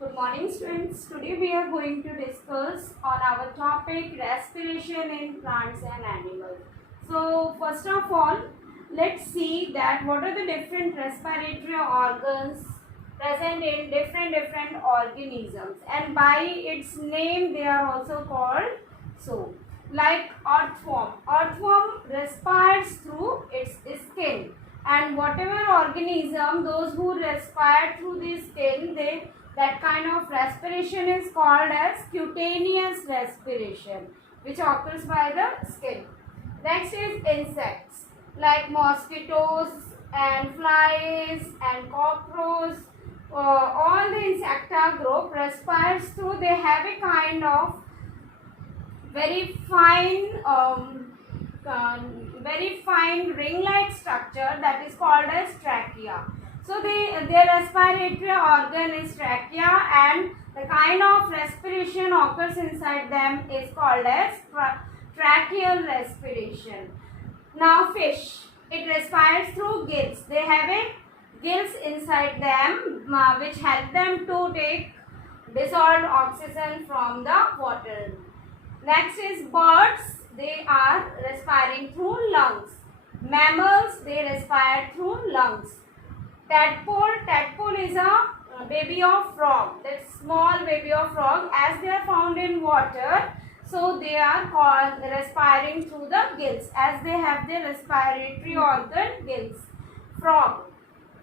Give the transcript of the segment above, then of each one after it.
Good morning, students. Today we are going to discuss on our topic respiration in plants and animals. So first of all, let's see that what are the different respiratory organs present in different organisms, and by its name they are also called so. Like earthworm. Earthworm respires through its skin, and whatever organism those who respire through the skin, they that kind of respiration is called as cutaneous respiration, which occurs by the skin. Next is insects like mosquitoes and flies and cockroaches. All the insecta group respires through. They have a kind of very fine very fine ring-like structure that is called as trachea. So their respiratory organ is trachea, and the kind of respiration occurs inside them is called as tracheal respiration. Now fish, it respires through gills. They have a gills inside them which help them to take dissolved oxygen from the water. Next is birds, they are respiring through lungs. Mammals, they respire through lungs. Tadpole is a baby of frog. That small baby of frog, as they are found in water, so they are called respiring through the gills, as they have their respiratory organ gills. Frog,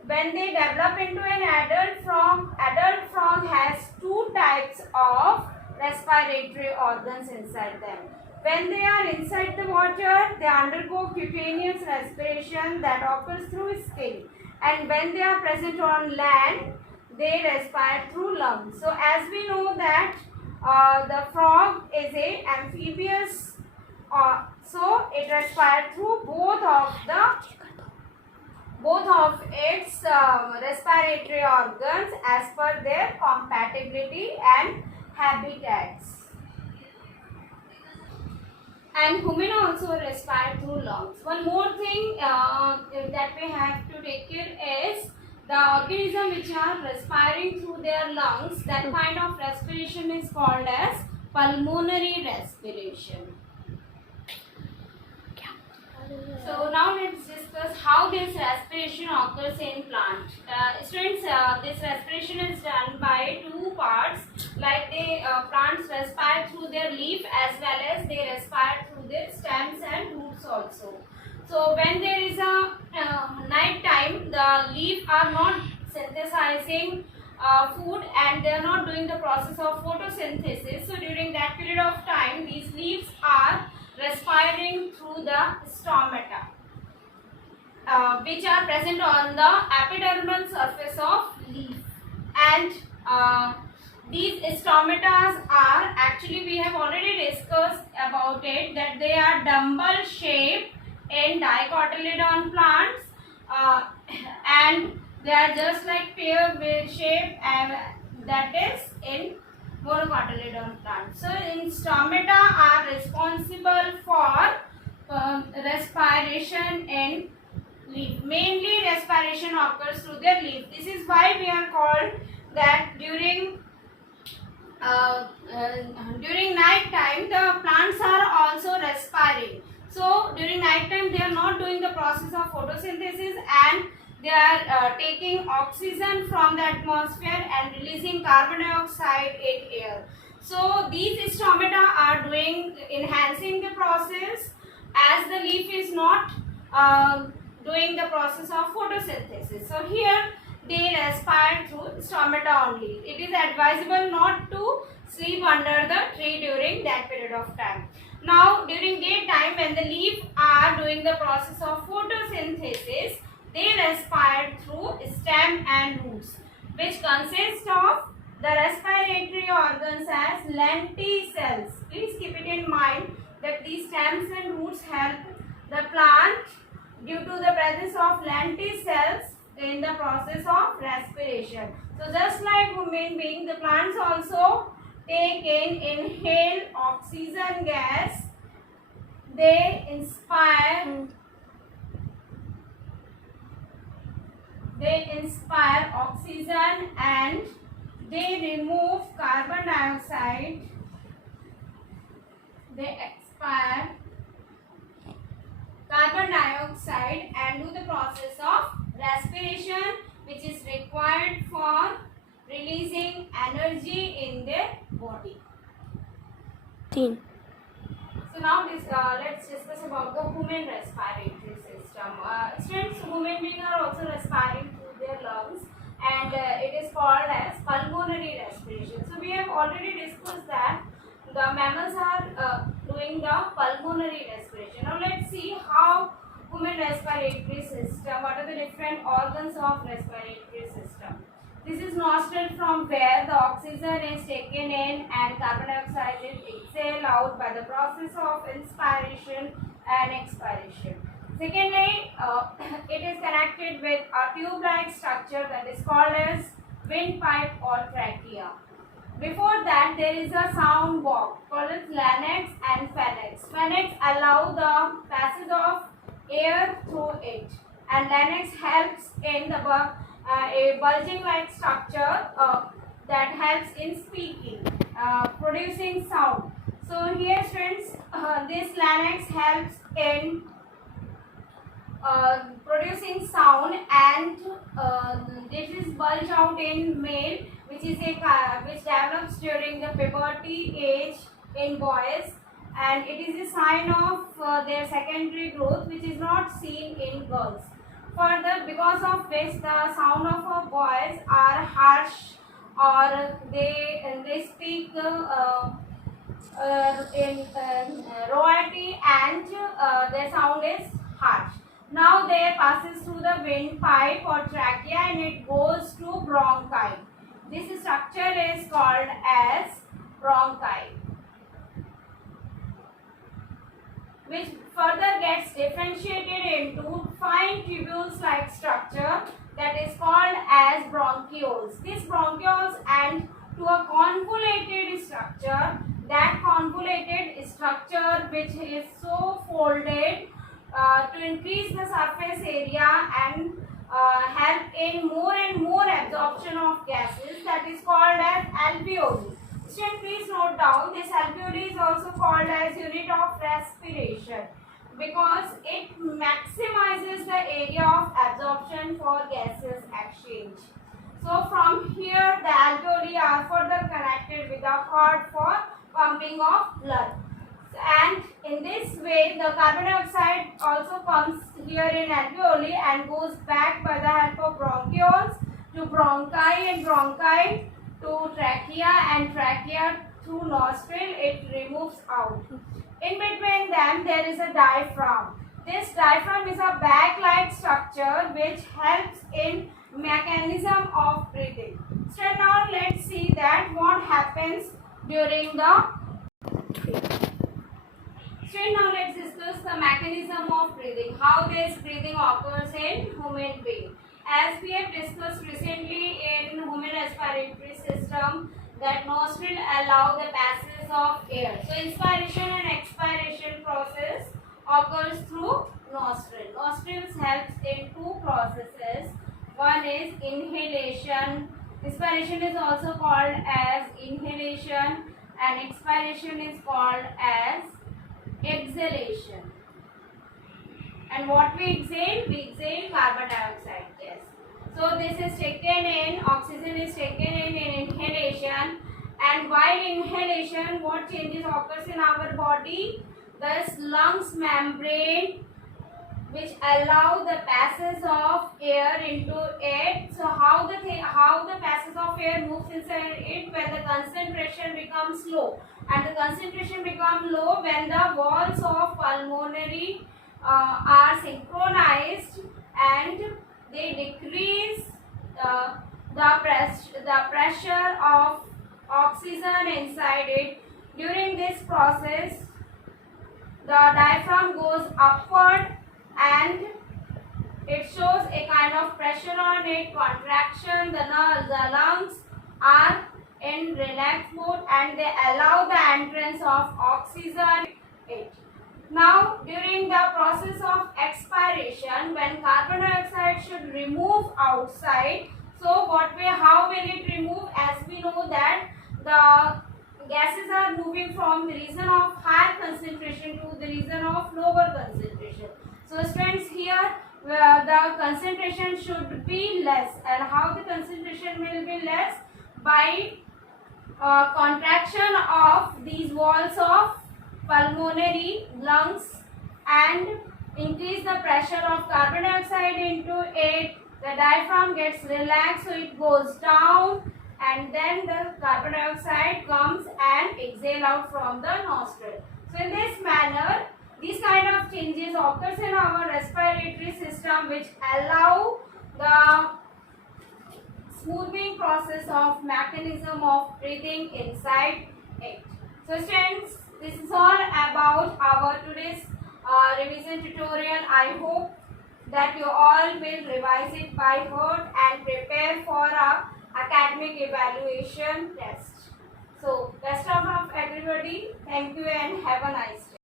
when they develop into an adult frog has two types of respiratory organs inside them. When they are inside the water, they undergo cutaneous respiration that occurs through skin, and when they are present on land, they respire through lungs. So as we know that the frog is a amphibious, so it respires through both of its respiratory organs as per their compatibility and habitats. And human also respire through lungs. One more thing that we have to take care is the organism which are respiring through their lungs. That kind of respiration is called as pulmonary respiration. So now let's discuss how this respiration occurs in plant. Students, this respiration is done by two parts. Like plants respire through their leaf as well as they respire through their stems and roots also. So when there is a night time, the leaf are not synthesizing food and they are not doing the process of photosynthesis. So during that period of time, these leaves are respiring through the stomata, which are present on the epidermal surface of leaf. And these stomata are actually, we have already discussed about it, that they are dumbbell shaped in dicotyledon plants, and they are just like pear shape, and that is in monocotyledon plants. So in stomata are responsible for respiration in leaf. Mainly respiration occurs through their leaf. This is why we are called that during night time the plants are also respiring. So during night time they are not doing the process of photosynthesis, and they are taking oxygen from the atmosphere and releasing carbon dioxide in air. So these stomata are enhancing the process, as the leaf is not doing the process of photosynthesis. So here they respire through stomata only. It is advisable not to sleep under the tree during that period of time. Now during daytime, when the leaf are doing the process of photosynthesis, they respire through stem and roots, which consist of the respiratory organs as lenticels. Please keep it in mind that these stems and roots help the plant due to the presence of lenticels in the process of respiration. So just like human being, the plants also take in inhale oxygen gas. They inspire oxygen and they remove carbon dioxide, they expire carbon dioxide and do the process of respiration, which is required for releasing energy in their body. So now let's discuss about the human respiratory system. Students, human beings are also respiring through their lungs, and it is called as pulmonary respiration. So we have already discussed that the mammals are doing the pulmonary respiration. Now let's see how human respiratory system, what are the different organs of respiratory system. This is nostril, from where the oxygen is taken in and carbon dioxide is exhaled out by the process of inspiration and expiration. Secondly, it is connected with a tube-like structure that is called as windpipe or trachea. Before that, there is a sound walk called as larynx and pharynx. Pharynx allow the passage of air through it, and larynx helps in the a bulging like structure that helps in speaking, producing sound. So here students, this larynx helps in producing sound, and this is bulge out in male, which is which develops during the puberty age in boys, and it is a sign of their secondary growth, which is not seen in girls. Further, because of which the sound of boys are harsh, or they speak in royalty, and their sound is harsh. Now there passes through the windpipe or trachea and it goes to bronchi. This structure is called as bronchi, which further gets differentiated into fine tubules-like structure that is called as bronchioles. These bronchioles and to a convoluted structure, that convoluted structure which is so folded to increase the surface area and help in more and more absorption of gases, that is called as alveoli. Students, please note down, this alveoli is also called as unit of respiration because it maximizes the area of absorption for gases exchange. So from here the alveoli are further connected with the heart for pumping of blood. And in this way the carbon dioxide also comes here in alveoli and goes back by the help of bronchioles to bronchi, and bronchi to trachea, and trachea through nostril it removes out. In between them there is a diaphragm. This diaphragm is a bag-like structure which helps in mechanism of breathing. So now let's see that what happens during the now let's discuss the mechanism of breathing, how this breathing occurs in human being. As we have discussed recently in human respiratory system, that nostril allow the passage of air. So inspiration and expiration process occurs through nostril. Nostrils helps in two processes. One is inhalation. Inspiration is also called as inhalation, and expiration is called as exhalation. And what we exhale carbon dioxide gas. So this is taken in, oxygen is taken in inhalation, and while inhalation what changes occurs in our body? This lungs membrane which allow the passage of air into it. So how the passage of air moves inside it when the concentration becomes low, and the concentration becomes low when the walls of pulmonary are synchronized and they decrease the pressure of oxygen inside it. During this process the diaphragm goes upward and it shows a kind of pressure on it, contraction. The lungs are in relaxed mode and they allow the entrance of oxygen in it. Now during the process of expiration, when carbon dioxide should remove outside, so how will it remove? As we know the gases are moving from the region of higher concentration to the region of lower concentration. So students, here the concentration should be less, and how the concentration will be less? By contraction of these walls of pulmonary lungs and increase the pressure of carbon dioxide into it. The diaphragm gets relaxed, so it goes down, and then the carbon dioxide comes and exhale out from the nostril. So in this manner, these kind of changes occurs in our respiratory system, which allow the smoothing process of mechanism of breathing inside it. So students, this is all about our today's revision tutorial. I hope that you all will revise it by heart and prepare for a academic evaluation test. So best of luck everybody. Thank you and have a nice day.